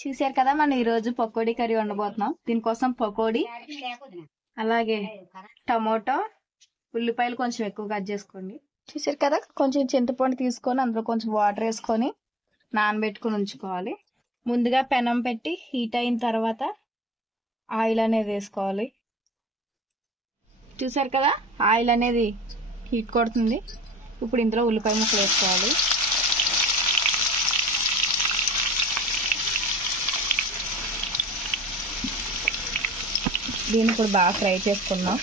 చూసారు కదా మనం ఈ రోజు పకోడీ కర్రీ వండబోతున్నాం. దీనికోసం పకోడీ అలాగే టమోటో ఉల్లిపాయలు కొంచెం ఎక్కువ కట్ చేసుకోండి. చూసారు కదా కొంచెం చింతపండు తీసుకొని అందులో కొంచెం వాటర్ వేసుకొని నానబెట్టుకుని ఉంచుకోవాలి. ముందుగా పెనం పెట్టి హీట్ అయిన తర్వాత ఆయిల్ అనేది వేసుకోవాలి. చూసారు కదా ఆయిల్ అనేది హీట్ కొడుతుంది. ఇప్పుడు ఇందులో ఉల్లిపాయ ముక్కలు వేసుకోవాలి. దీన్ని ఇప్పుడు బాగా ఫ్రై చేసుకుందాం.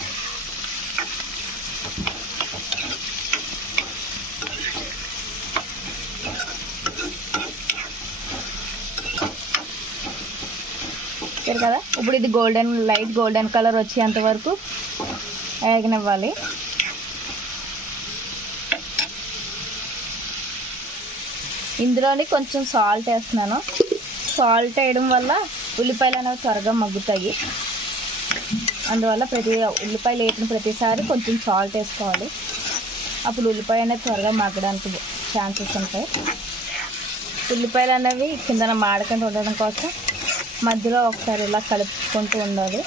కదా ఇప్పుడు ఇది లైట్ గోల్డెన్ కలర్ వచ్చేంత వరకు వేగనివ్వాలి. ఇందులోని కొంచెం సాల్ట్ వేస్తున్నాను. సాల్ట్ వేయడం వల్ల ఉల్లిపాయలు అనేవి త్వరగా మగ్గుతాయి. అందువల్ల ఉల్లిపాయలు వేసిన ప్రతిసారి కొంచెం సాల్ట్ వేసుకోవాలి. అప్పుడు ఉల్లిపాయ అనేది త్వరగా మగ్గడానికి ఛాన్సెస్ ఉంటాయి. ఉల్లిపాయలు అనేవి కిందన మాడకుండా ఉండడం కోసం మధ్యలో ఒకసారి ఇలా కలుపుకుంటూ ఉండాలి.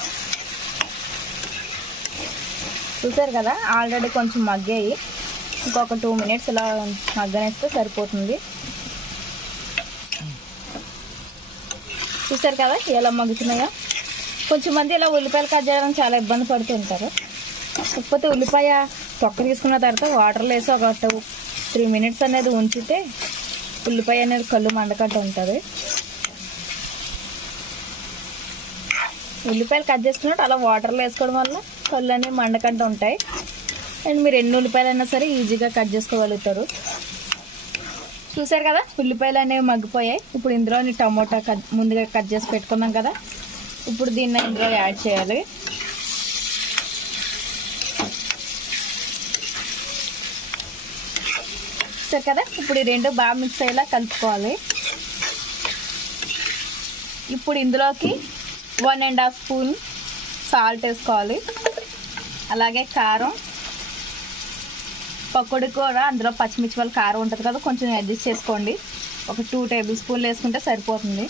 చూసారు కదా ఆల్రెడీ కొంచెం మగ్గాయి. ఇంకొక 2 minutes ఇలా మగ్గనిస్తే సరిపోతుంది. చూసారు కదా ఎలా మగ్గుతున్నాయో. కొంచెం మంది ఇలా ఉల్లిపాయలు కట్ చేయడానికి చాలా ఇబ్బంది పడుతుంటారు. కాకపోతే ఉల్లిపాయ తొక్క తీసుకున్న తర్వాత వాటర్లో వేసి ఒక 3 minutes అనేది ఉంచితే ఉల్లిపాయ అనేది కళ్ళు మండకట్టు ఉంటుంది. ఉల్లిపాయలు కట్ చేసుకున్నట్టు అలా వాటర్లో వేసుకోవడం వల్ల కళ్ళు అనేవి మండకట్టు ఉంటాయి. అండ్ మీరు ఎన్ని ఉల్లిపాయలు అయినా సరే ఈజీగా కట్ చేసుకోగలుగుతారు. చూసారు కదా ఉల్లిపాయలు అనేవి మగ్గిపోయాయి. ఇప్పుడు ఇందులోని టమోటా ముందుగా కట్ చేసి పెట్టుకున్నాం కదా, ఇప్పుడు దీన్ని ఇందులో యాడ్ చేయాలి. సరే కదా ఇప్పుడు ఈ రెండు బాగా మిక్స్ అయ్యేలా కలుపుకోవాలి. ఇప్పుడు ఇందులోకి 1.5 spoon సాల్ట్ వేసుకోవాలి. అలాగే కారం, పకోడీ కూర అందులో పచ్చిమిర్చి వల్ల కారం ఉంటుంది కదా, కొంచెం అడ్జస్ట్ చేసుకోండి. ఒక 2 tablespoons వేసుకుంటే సరిపోతుంది.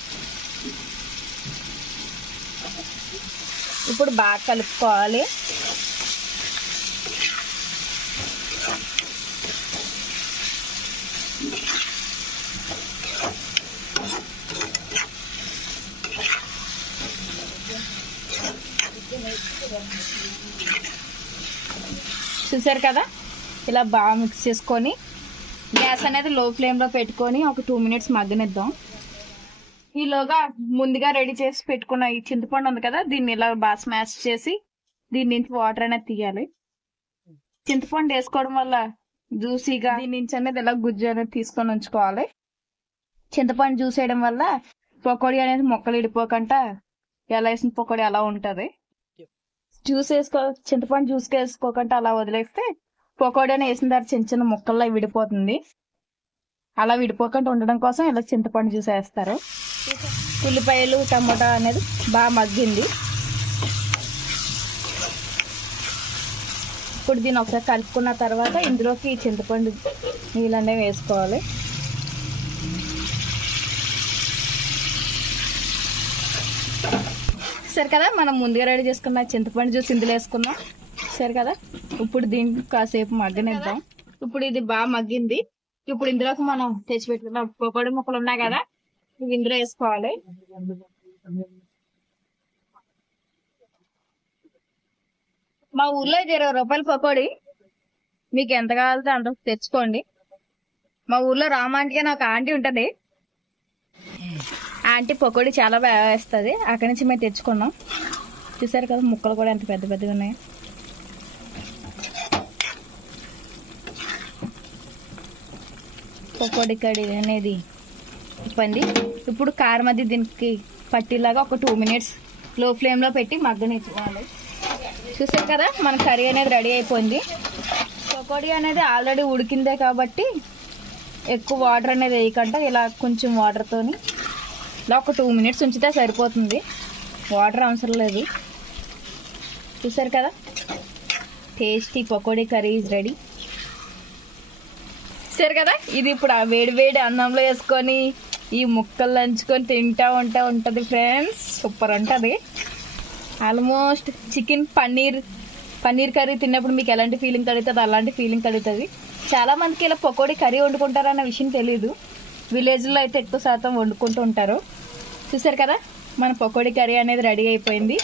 ఇప్పుడు బాగా కలుపుకోవాలి. చూసారు కదా ఇలా బాగా మిక్స్ చేసుకొని గ్యాస్ అనేది లో ఫ్లేమ్లో పెట్టుకొని ఒక 2 minutes మగ్గనిద్దాం. ఈలోగా ముందుగా రెడీ చేసి పెట్టుకున్న ఈ చింతపండు ఉంది కదా, దీన్ని ఇలా బాగా స్మాష్ చేసి దీని నుంచి వాటర్ అనేది తీయాలి. చింతపండు వేసుకోవడం వల్ల జ్యూసీగా దీని నుంచి అనేది ఇలా గుజ్జు అనేది తీసుకొని ఉంచుకోవాలి. చింతపండు జ్యూస్ వేయడం వల్ల పకోడీ అనేది మొక్కలు ఇడిపోకుండా ఎలా వేసిన పకోడీ అలా ఉంటుంది. చింతపండు జ్యూస్ వేసుకోకుండా అలా వదిలేస్తే పకోడీ అని వేసిన తర్వాత చిన్న చిన్న ముక్కల్లో విడిపోతుంది. అలా విడిపోకుండా ఉండడం కోసం ఇలా చింతపండు జ్యూస్ వేస్తారు. ఉల్లిపాయలు టమోటా అనేది బాగా మగ్గింది. ఇప్పుడు దీన్ని ఒకసారి కలుపుకున్న తర్వాత ఇందులోకి చింతపండు నీళ్ళు అనేవి వేసుకోవాలి. సరే కదా మనం ముందుగా రెడీ చేసుకున్న చింతపండు జ్యూస్ ఇందులో వేసుకున్నాం. సరే కదా ఇప్పుడు దీనికి కాసేపు మగ్గనిద్దాం. ఇప్పుడు ఇది బాగా మగ్గింది. ఇప్పుడు ఇందులోకి మనం తెచ్చిపెట్టుకున్న పకోడీ ముక్కలు ఉన్నాయి కదా, ఇవి ఇందులో వేసుకోవాలి. మా ఊర్లో 20 రూపాయల పకోడీ, మీకు ఎంత కావాలంటే అంత తెచ్చుకోండి. మా ఊర్లో రామాంటి అని ఒక ఆంటీ ఉంటుంది. ఆంటీ పకోడీ చాలా బాగా వేస్తుంది. అక్కడి నుంచి మేము తెచ్చుకున్నాం. చూసారు కదా ముక్కలు కూడా ఎంత పెద్ద పెద్దగా ఉన్నాయి. పకోడీ కర్రీ అనేది ఇబ్బంది. ఇప్పుడు కారం అది దీనికి పట్టిలాగా ఒక 2 minutes లో ఫ్లేమ్లో పెట్టి మగ్గనిచ్చుకోవాలి. చూసారు కదా మన కర్రీ అనేది రెడీ అయిపోయింది. పకోడీ అనేది ఆల్రెడీ ఉడికిందే కాబట్టి ఎక్కువ వాటర్ అనేది వేయకుండా ఇలా కొంచెం వాటర్తోని ఇలా ఒక 2 minutes ఉంచితే సరిపోతుంది. వాటర్ అవసరం లేదు. చూసారు కదా tasty pakodi curry is ready. చూసారు కదా ఇది ఇప్పుడు ఆ వేడి వేడి అన్నంలో వేసుకొని ఈ ముక్కలు లంచుకొని తింటా ఉంటుంది ఫ్రెండ్స్, సూపర్ ఉంటుంది. ఆల్మోస్ట్ చికెన్ పన్నీర్ కర్రీ తిన్నప్పుడు మీకు ఎలాంటి ఫీలింగ్ కలుగుతుంది అలాంటి ఫీలింగ్ కలుగుతుంది. చాలా మందికి ఇలా పకోడీ కర్రీ వండుకుంటారన్న విషయం తెలియదు. విలేజ్లో అయితే ఎక్కువ శాతం వండుకుంటూ ఉంటారు. చూసారు కదా, మన పకోడీ కర్రీ అనేది రెడీ అయిపోయింది.